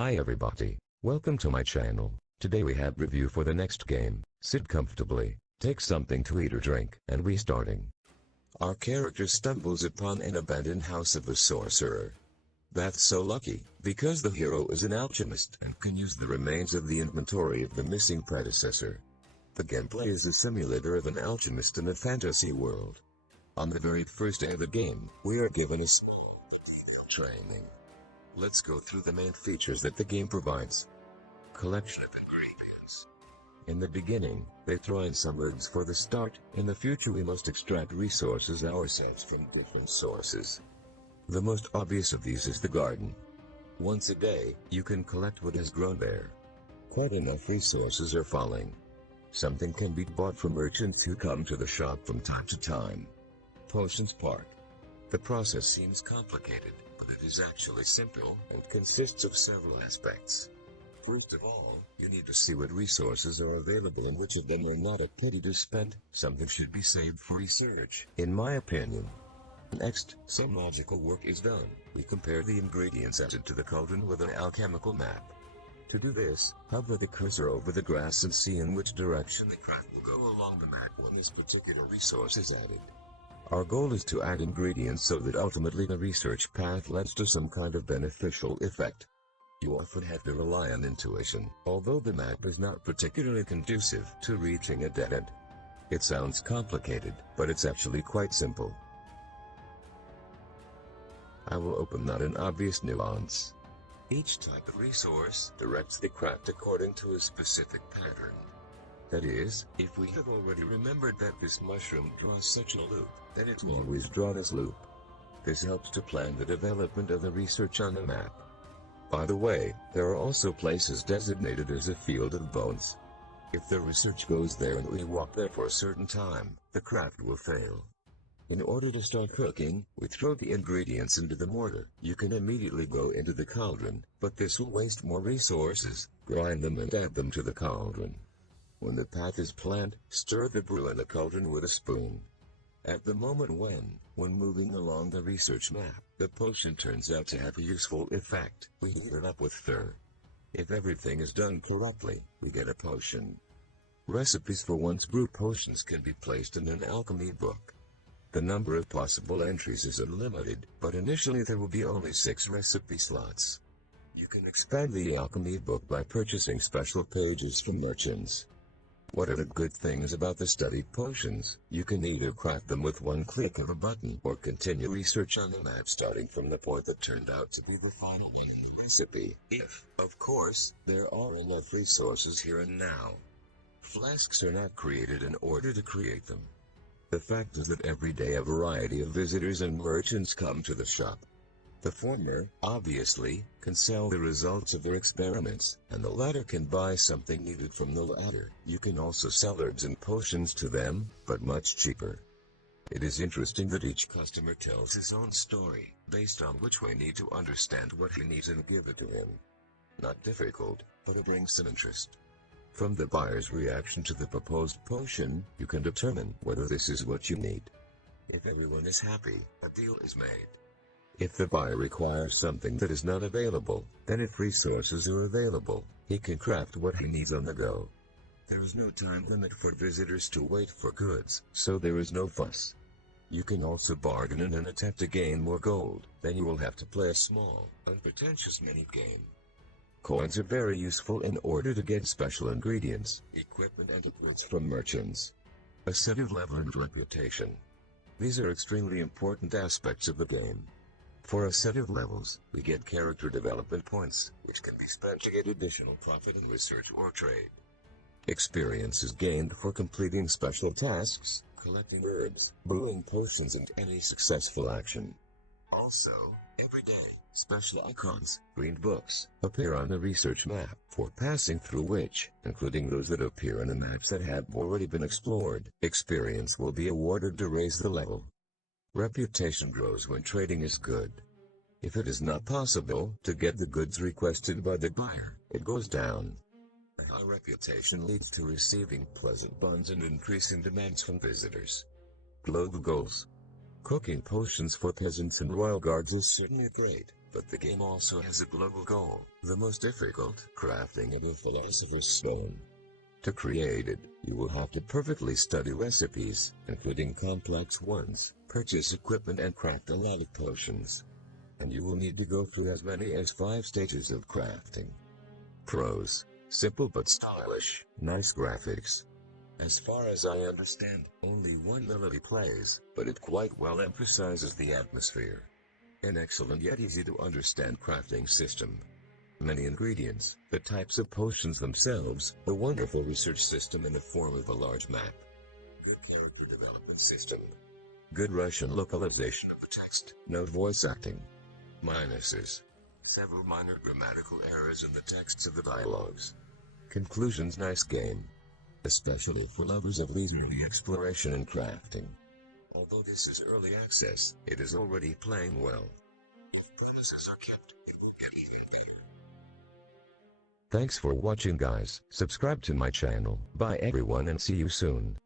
Hi everybody, welcome to my channel. Today we have review for the next game. Sit comfortably, take something to eat or drink, and we starting. Our character stumbles upon an abandoned house of a sorcerer. That's so lucky, because the hero is an alchemist and can use the remains of the inventory of the missing predecessor. The gameplay is a simulator of an alchemist in a fantasy world. On the very first day of the game, we are given a small but detailed training. Let's go through the main features that the game provides. Collection of ingredients. In the beginning, they throw in some herbs for the start. In the future we must extract resources ourselves from different sources. The most obvious of these is the garden. Once a day, you can collect what has grown there. Quite enough resources are falling. Something can be bought from merchants who come to the shop from time to time. Potions part. The process seems complicated, but it is actually simple and consists of several aspects. First of all, you need to see what resources are available and which of them are not a pity to spend. Something should be saved for research, in my opinion. Next, some logical work is done. We compare the ingredients added to the cauldron with an alchemical map. To do this, hover the cursor over the grass and see in which direction the craft will go along the map when this particular resource is added. Our goal is to add ingredients so that ultimately the research path leads to some kind of beneficial effect. You often have to rely on intuition, although the map is not particularly conducive to reaching a dead end. It sounds complicated, but it's actually quite simple. I will open not an obvious nuance. Each type of resource directs the craft according to a specific pattern. That is, if we have already remembered that this mushroom draws such a loop, then it will always draw this loop. This helps to plan the development of the research on the map. By the way, there are also places designated as a field of bones. If the research goes there and we walk there for a certain time, the craft will fail. In order to start cooking, we throw the ingredients into the mortar. You can immediately go into the cauldron, but this will waste more resources. Grind them and add them to the cauldron. When the path is planned, stir the brew in the cauldron with a spoon. At the moment when moving along the research map, the potion turns out to have a useful effect, we heat it up with thir. If everything is done correctly, we get a potion. Recipes for once brewed potions can be placed in an alchemy book. The number of possible entries is unlimited, but initially there will be only 6 recipe slots. You can expand the alchemy book by purchasing special pages from merchants. What are the good things about the studied potions? You can either craft them with one click of a button or continue research on the map starting from the point that turned out to be the final recipe, if, of course, there are enough resources here and now. Flasks are not created in order to create them. The fact is that every day a variety of visitors and merchants come to the shop. The former, obviously, can sell the results of their experiments, and the latter can buy something needed from the latter. You can also sell herbs and potions to them, but much cheaper. It is interesting that each customer tells his own story, based on which we need to understand what he needs and give it to him. Not difficult, but it brings some interest. From the buyer's reaction to the proposed potion, you can determine whether this is what you need. If everyone is happy, a deal is made. If the buyer requires something that is not available, then if resources are available, he can craft what he needs on the go. There is no time limit for visitors to wait for goods, so there is no fuss. You can also bargain in an attempt to gain more gold, then you will have to play a small, unpretentious mini-game. Coins are very useful in order to get special ingredients, equipment and upgrades from merchants. Ascended level and reputation. These are extremely important aspects of the game. For ascended levels, we get character development points, which can be spent to get additional profit in research or trade. Experience is gained for completing special tasks, collecting herbs, brewing potions and any successful action. Also, every day, special icons, green books, appear on the research map, for passing through which, including those that appear in the maps that have already been explored, experience will be awarded to raise the level. Reputation grows when trading is good. If it is not possible to get the goods requested by the buyer, it goes down. A high reputation leads to receiving pleasant buns and increasing demands from visitors. Global goals. Cooking potions for peasants and royal guards is certainly great, But the game also has a global goal, the most difficult crafting of a philosopher's stone. To create it, you will have to perfectly study recipes, including complex ones, purchase equipment and craft a lot of potions. And you will need to go through as many as 5 stages of crafting. Pros: simple but stylish, nice graphics. As far as I understand, only one melody plays, but it quite well emphasizes the atmosphere. An excellent yet easy to understand crafting system. Many ingredients, the types of potions themselves, a wonderful research system in the form of a large map. Good character development system. Good Russian localization of the text, no voice acting. Minuses: several minor grammatical errors in the texts of the dialogues. Conclusions: nice game. Especially for lovers of leisurely exploration and crafting. Although this is early access, it is already playing well. If promises are kept, it will get even better. Thanks for watching guys, subscribe to my channel. Bye everyone and see you soon.